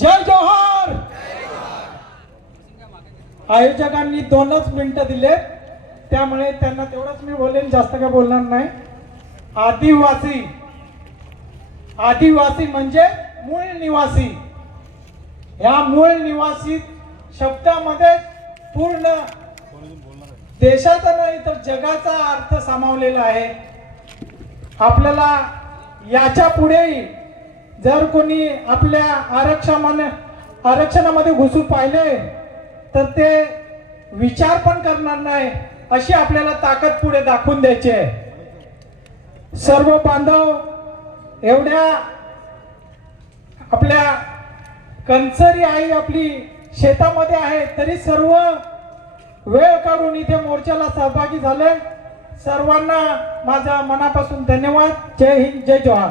जय जोहार! आयोजकांनी दोनच मिनिटं दिले त्यामुळे त्यांना तेवढंच मी बोलेन जास्त काय बोलणार नाही. आदिवासी. आदिवासी म्हणजे मूळ निवासी. या मूळ निवासी शब्दामध्ये पूर्ण देशाचा नाही तर जगाचा अर्थ सामावलेला आहे. आपल्याला याच्या पुढेही जर कोणी आपल्या आरक्षणाने आरक्षणामध्ये घुसू पाहिले तर ते विचार पण करणार नाही अशी आपल्याला ताकद पुढे दाखवून द्यायची आहे. सर्व बांधव एवढ्या आपल्या कंचरी आई आपली शेतामध्ये आहे तरी सर्व वेळ काढून इथे मोर्चाला सहभागी झाले. सर्वांना माझा मनापासून धन्यवाद. जय हिंद जय जोहार.